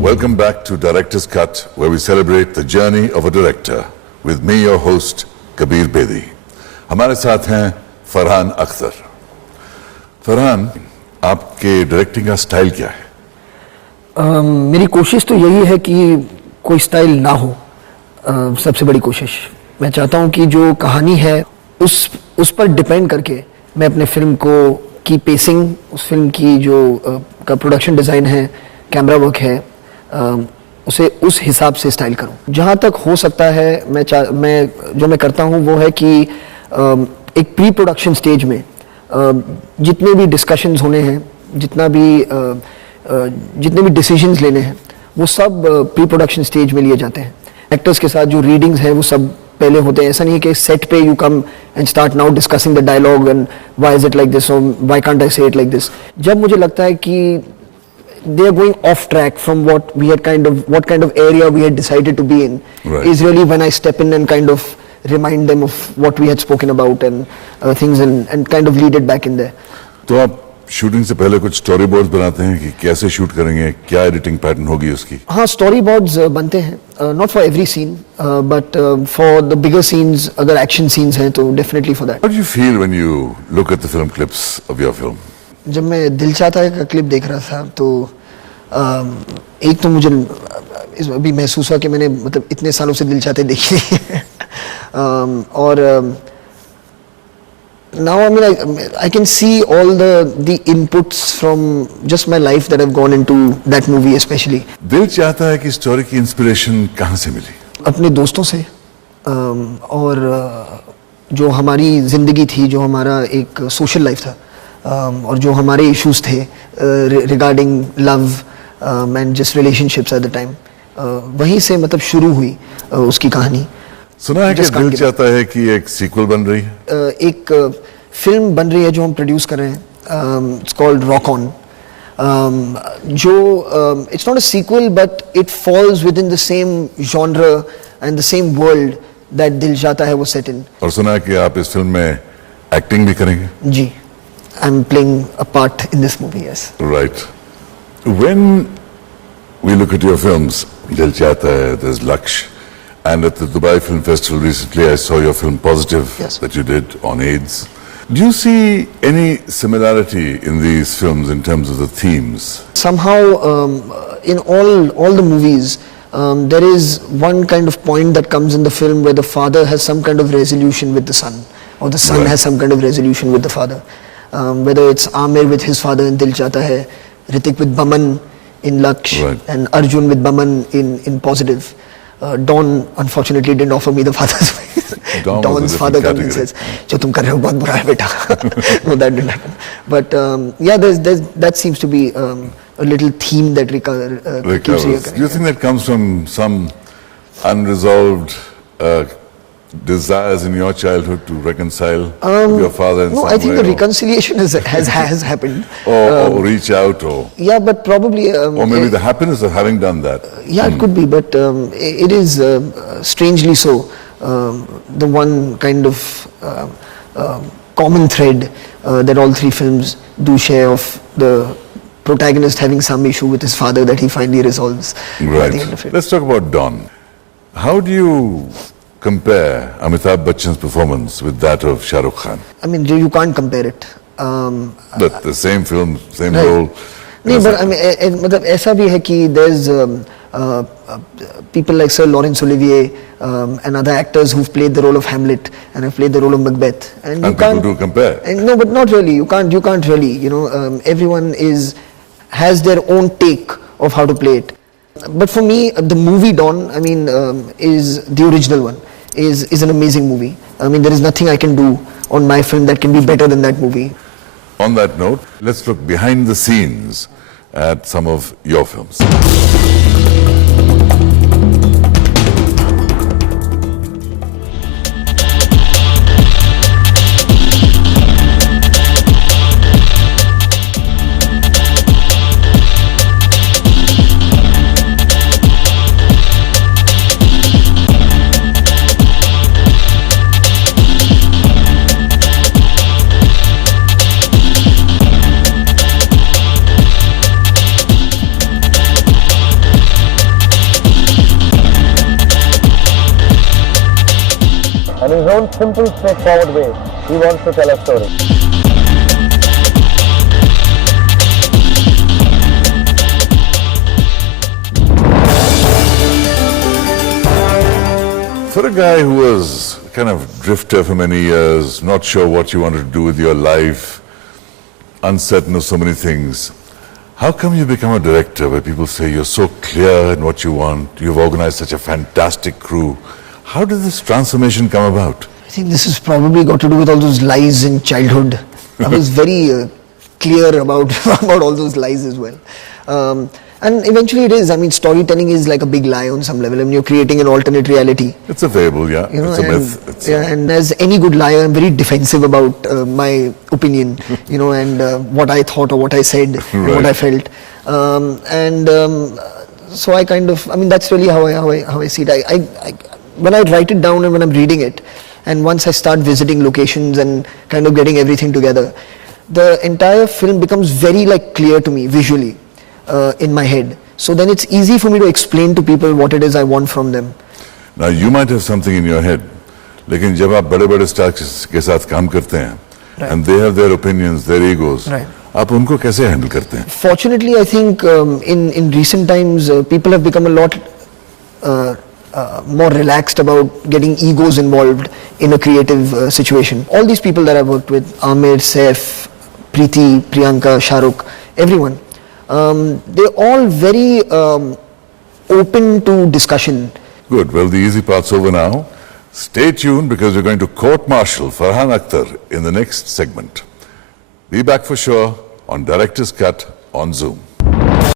Welcome back to Director's Cut, where we celebrate the journey of a director with me, your host, Kabir Bedi. हमारे साथ हैं फरहान अख्तर. फरहान, आपके directing का style क्या है? मेरी कोशिश तो यही है कि कोई स्टाइल ना हो. सबसे बड़ी कोशिश मैं चाहता हूँ कि जो कहानी है उस पर डिपेंड करके मैं अपने फिल्म की पेसिंग, उस फिल्म की जो का प्रोडक्शन डिज़ाइन है, कैमरा वर्क है, उसे उस हिसाब से स्टाइल करूं. जहां तक हो सकता है मैं करता हूं वो है कि एक प्री प्रोडक्शन स्टेज में जितने भी डिस्कशंस होने हैं, जितने भी डिसीजंस लेने हैं, वो सब प्री प्रोडक्शन स्टेज में लिए जाते हैं. एक्टर्स के साथ जो रीडिंग्स हैं वो सब पहले होते हैं. ऐसा नहीं है कि सेट पे you come and start now discussing the dialogue and why is it like this और why can't I say it like this. जब मुझे लगता है कि they are going off track from what kind of area we had decided to be in, right, is really when I step in and kind of remind them of what we had spoken about and things and kind of lead it back in there. तो आप shooting से पहले कुछ story boards बनाते हैं कि कैसे shoot करेंगे, क्या एडिटिंग पैटर्न होगी उसकी? हाँ, स्टोरी बोर्ड्स बनते हैं, not for every scene, but for the bigger scenes, अगर एक्शन सीन्स हैं तो definitely for that. How do you feel when you look at the film clips of your film? जब मैं दिल चाहता है का क्लिप देख रहा था तो एक तो मुझे अभी महसूस हुआ कि मैंने मतलब इतने सालों से दिल चाहते देखी है. और now I can see all the inputs from just my life that have gone into that movie especially. दिल चाहता है कि स्टोरी की इंस्पिरेशन कहाँ से मिली? अपने दोस्तों से, और जो हमारी जिंदगी थी, जो हमारा एक सोशल लाइफ था, और जो हमारे इश्यूज थे regarding love and just relationships at the time, वहीं से मतलब शुरू हुई उसकी कहानी. सुना है कि दिल चाहता है कि एक सीक्वल बन रही है. एक फिल्म बन रही है जो हम प्रोड्यूस कर रहे हैं. It's called Rock On. जो it's not a sequel but it falls with in the same genre and the same world that Dil Chahta है वो सेट इन. और सुना है कि आप इस फिल्म में एक्टिंग भी करेंगे? जी, I'm playing a part in this movie, yes. Right. When we look at your films, Dil Chahta Hai, there's Laksh, and at the Dubai Film Festival recently I saw your film Positive, yes, that you did on AIDS. Do you see any similarity in these films in terms of the themes? Somehow, in all the movies, there is one kind of point that comes in the film where the father has some kind of resolution with the son, or the son, right, has some kind of resolution with the father. Whether it's Amir with his father in Dil Chahta Hai, Hrithik with Baman in Laksh, right, and Arjun with Baman in Positive. Don unfortunately didn't offer me the father's place. Don's father comes and says, "जो तुम कर रहे हो बहुत बुरा है बेटा." No, that didn't happen. But yeah, that seems to be a little theme that keeps recurring. Do you think that comes from some unresolved desires in your childhood to reconcile with your father in some way? No, I think the reconciliation has happened. Or reach out, or... Yeah, but probably... or maybe the happiness of having done that. Yeah, it could be, but it is strangely so. The one kind of common thread that all three films do share of the protagonist having some issue with his father that he finally resolves at the end of it. Let's talk about Don. How do you compare Amitabh Bachchan's performance with that of Shah Rukh Khan? I mean, you can't compare it. But the same film, same right, role. No, but I mean, मतलब ऐसा भी है कि there's people like Sir Laurence Olivier and other actors who've played the role of Hamlet and have played the role of Macbeth, and you can't do compare. And no, but not really. You can't really. You know, everyone has their own take of how to play it. But for me, the movie Don, I mean, is the original one. Is an amazing movie. I mean, there is nothing I can do on my film that can be better than that movie. On that note, let's look behind the scenes at some of your films. own simple, straightforward way, he wants to tell a story. For a guy who was kind of drifter for many years, not sure what you wanted to do with your life, uncertain of so many things, how come you become a director where people say you're so clear in what you want, you've organized such a fantastic crew? How did this transformation come about? I think this has probably got to do with all those lies in childhood. I was very clear about about all those lies as well. And eventually it is. I mean, storytelling is like a big lie on some level. I mean, you're creating an alternate reality. It's a fable, yeah. You know, It's a and, myth. It's and as any good liar, I'm very defensive about my opinion, you know, and what I thought or what I said and what I felt. So I kind of, I mean, that's really how I see it. I when I write it down and when I'm reading it, and once I start visiting locations and kind of getting everything together, the entire film becomes very like clear to me visually in my head. So then it's easy for me to explain to people what it is I want from them. Now you might have something in your head, लेकिन जब आप बड़े-बड़े stars के साथ काम करते हैं, and they have their opinions, their egos, आप उनको कैसे handle करते हैं? Fortunately, I think in recent times people have become a lot more relaxed about getting egos involved in a creative situation. All these people that I've worked with, Amir, Saif, Preeti, Priyanka, Shahrukh, everyone, they're all very open to discussion. Good. Well, the easy part's over now. Stay tuned because we're going to court-martial Farhan Akhtar in the next segment. Be back for sure on Director's Cut on Zoom.